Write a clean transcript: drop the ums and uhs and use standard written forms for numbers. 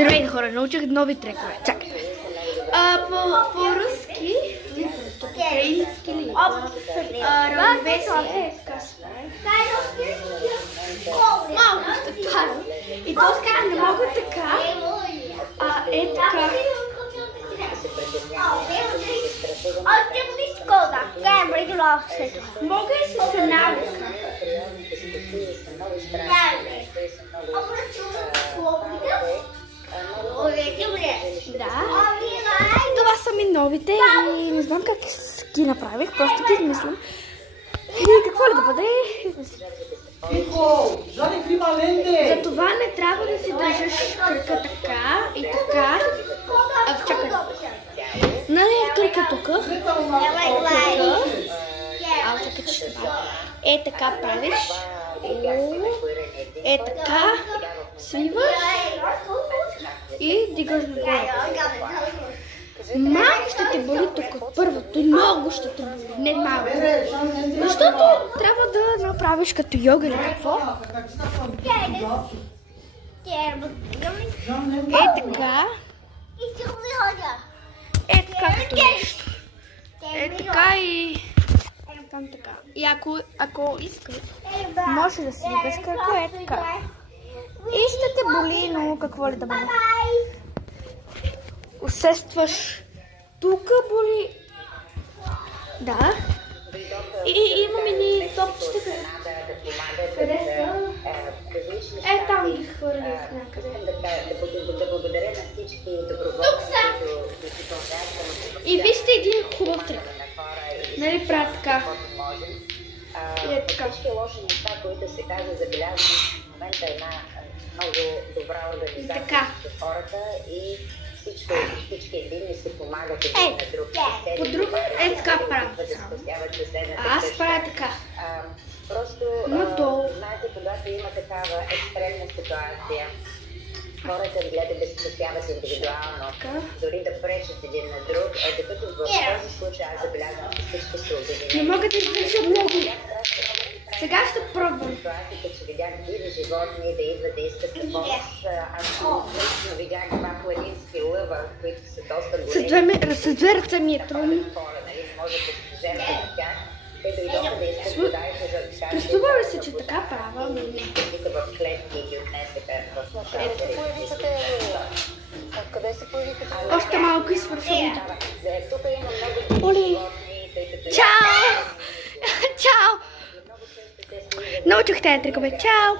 Здравейте хора, научих нови трекове. Чакайте. По-руски, по-украински ли? Равновесие. Малко ще пада. И то скара не мога така. Е така. Мога и с една ръка. Да. Това са ми новите и не знам как ги направих, просто ги измислям. И какво ли да бъде? За това не трябва да си държиш кръка така и така. Чакай. Нали кръка тук? Чакай, че ще бъде. Е така правиш. Е така. Свиваш. И дигаш нагоре. Малко ще те боли тук. Първото много ще те боли. Не малко. Защото трябва да направиш като йога или какво. Е така. Е така като нещо. Е така и... Там така. И ако искаш, може да си вигаш какво е така. И ще те боли, но какво ли да бъде? Усещаш тук боли. Да. И имам едни топчета. Къде са? Е, там ги хвърлих някъде. Тук са! И вижте един хубав трик. Нали правя така? И е така. Всички лоши неща, които се казват, забелязвам в момента една много добра организация с хората и всички едини се помагат един на друг. По друг е така правя. Аз правя така. Просто, знаете, когато има такава екстремна ситуация, хората гледат да се спасяват индивидуално, дори да пречат един на друг, докато в този случай аз забелязвам, че всички се обединени. Не мога да издържа много. Сега ще пробвам. Ситуацията, че видях диви животни да идват да искат помощ, аз лично видях два планински лъва, които са доста големи. С две ръце ми е трудно. Може да се жертва за тях. Те дойдоха да искат водайка за тях. Представя ли се, че така права, но не. Тук в клетки ги отнесеха в къде се появиха? Още малко и свършвам. Тук има много животни. Чао! Чао! Научих тези трикове. Чао!